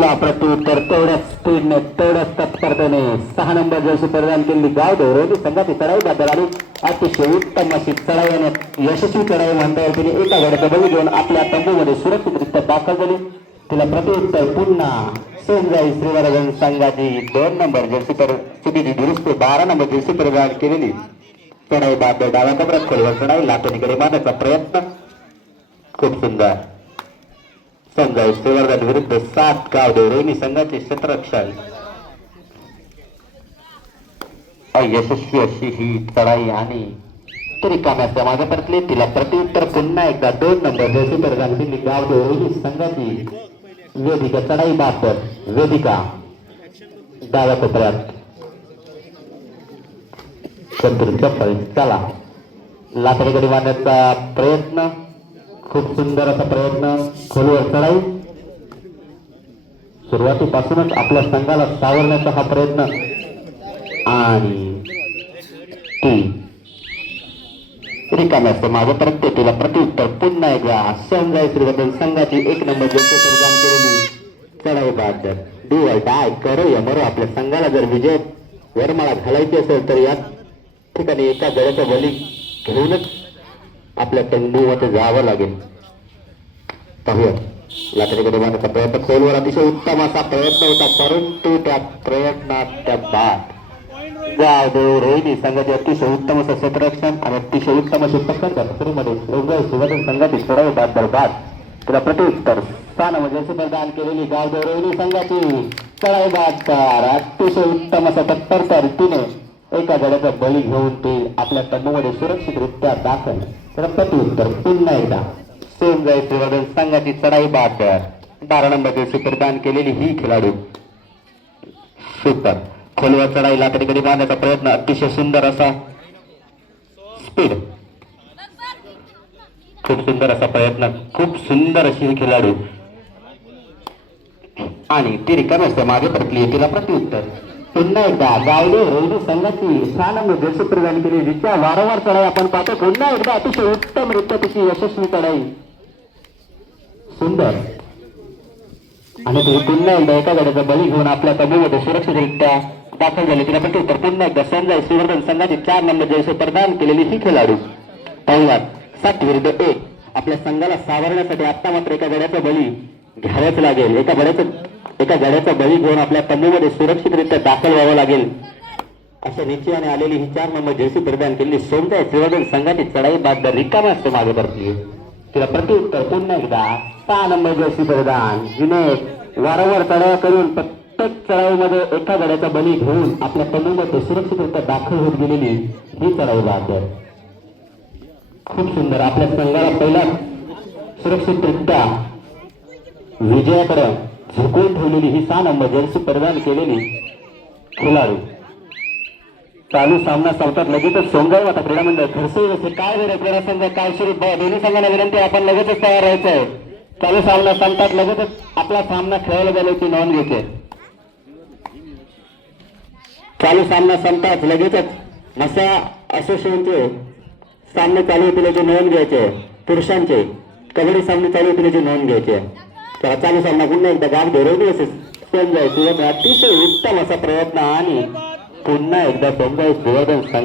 तिला प्रत्युत्तर तेवढ्याच स्पीडने तेवढ्याच तत्परतेने सहा नंबर जर्सी परिधान केली गाव डोरवली संघाची चढाई बद्दल आणि अतिशय उत्तम अशी चढाईने यशस्वी चढाई म्हणता येईल तिने एका गड्याचा बळी घेऊन आपल्या तंबूमध्ये सुरक्षितरित्या दाखल झाली. तिला प्रत्युत्तर पुन्हा सोनजाई श्रीवर्धन संघाची दोन नंबर जर्सी पर चुकीची दुरुस्ती बारा नंबर जर्सी परिधान केलेली. चढाई बाद डाव्या कमरात खोलवर चढाई लातोनीकडे मारण्याचा प्रयत्न. खूप सुंदर. संघ श्रीवर्धन विरुद्ध सात गाव रोहिणी संघाचे क्षेत्ररक्षण यशस्वी अशी ही चढाई आणि तरी काम्याच्या मागे परतले. तिला प्रत्युत्तर पुन्हा एकदा दोन नंबर. जयसी प्रदान केली गाव रोहिणी संघाची वेदिका चढाई बाबत वेदिका. डाव्या कोपऱ्यात. चंद्र चप्पल चला. लाकडीकडे मारण्याचा प्रयत्न. खूप सुंदर असा प्रयत्न खोलीवर चढाई सुरुवातीपासूनच आपल्या संघाला सावरण्याचा हा प्रयत्न. आणि ती रिकाम्या मागे परत तिला प्रत्युत्तर पुन्हा एकदा संजय श्रीवर्धन संघाची एक नंबर जयंती प्रदान केलेली चढाई बाद डू ऑर डाय करो या मरो आपल्या संघाला जर विजय वरमाळा घालायची असेल तर या ठिकाणी एका गळ्याच्या बली घेऊनच आपल्या तंबूमध्ये जावं लागेल. पाहूया. लाकडीकडे बांधण्याचा प्रयत्न. खोलवर अतिशय उत्तम असा प्रयत्न होता परंतु त्या प्रयत्नात त्या बाद गावदेव रोहिणी संघाचे अतिशय उत्तम असं क्षेत्ररक्षण आणि अतिशय उत्तम असे पकड सुरूमध्ये रोगाई सुवर्धन संघाची चढाई बाद दर बाद तिला प्रत्युत्तर. स्थान म्हणजे प्रदान केलेली गावदेव रोहिणी संघाची चढाई बाद अतिशय उत्तम असा तत्परता रीतीने एका गड्याचा बळी घेऊन ते आपल्या तंबूमध्ये सुरक्षितरित्या दाखल. तर प्रत्युत्तर पुन्हा एकदा. सोनजाई श्रीवर्धन संघाची चढाई बाद. तयार बारा नंबरचे दिवशी केलेली ही खेळाडू. सुपर. खोलवर चढाई लाकडीकडे बांधण्याचा प्रयत्न. अतिशय सुंदर असा स्पीड. खूप सुंदर असा प्रयत्न. खूप सुंदर अशी ही खेळाडू. आणि ती रिकामी असते. मागे परतली. तिला प्रत्युत्तर. पुन्हा एकदा गावडे रोहिणी संघाची सहा नंबर प्रदान केली जिच्या वारंवार चढाई आपण पाहतो. पुन्हा एकदा अतिशय उत्तमरित्या तिची यशस्वी चढाई. सुंदर. आणि तुम्ही पुन्हा एकदा एका गाड्याचा बळी घेऊन आपल्या तबूमध्ये सुरक्षितरित्या दाखल झाली. तिला प्रत्युत्तर पुन्हा एकदा संजय सुवर्धन संघाची चार नंबर जयसे प्रदान केलेली ही खेळाडू. पहिल्यात सात विरुद्ध एक. आपल्या संघाला सावरण्यासाठी आता मात्र एका गड्याचा बळी घ्यावाच लागेल. एका गड्याचं एका गड्याचा बळी घेऊन आपल्या तंबूमध्ये सुरक्षितरित्या दाखल व्हावं लागेल. अशा निश्चयाने आलेली ही चार नंबर जर्सी प्रदान केलेली सोमताय श्रीवर्धन संघाची चढाई बाद रिकाम्या असतो मागे परतली तिला प्रत्युत्तर पुन्हा एकदा सहा नंबर जर्सी प्रदान विनोद वारंवार चढाया करून प्रत्येक चढाईमध्ये एका गड्याचा बळी घेऊन आपल्या तंबूमध्ये सुरक्षितरित्या दाखल होत गेलेली ही चढाई बाद. खूप सुंदर. आपल्या संघाला पहिला सुरक्षितरित्या विजयाकडे झुकून ठेवलेली ही सहा नंबर जर्सी परिधान केलेली खेळाडू. चालू सामना संपतात लगेचच सोंगाई आता क्रीडा मंडळ खरसई असे काय वेळ क्रीडा संघ काय सुरू दोन्ही संघांना विनंती आपण लगेचच तयार राहायचंय चालू सामना संपतात लगेचच आपला सामना खेळायला गेल्याची नोंद घेते चालू सामना संपतात लगेचच मसा असोसिएशनचे सामने चालू होतील याची नोंद घ्यायचे पुरुषांचे. कबड्डी सामने चालू होतील याची नोंद घ्यायचे तर चालू सामना पुन्हा एकदा गाव धोरवली असे संजय सुवर्धन अतिशय उत्तम असा प्रयत्न आणि पुन्हा एकदा संजय सुवर्धन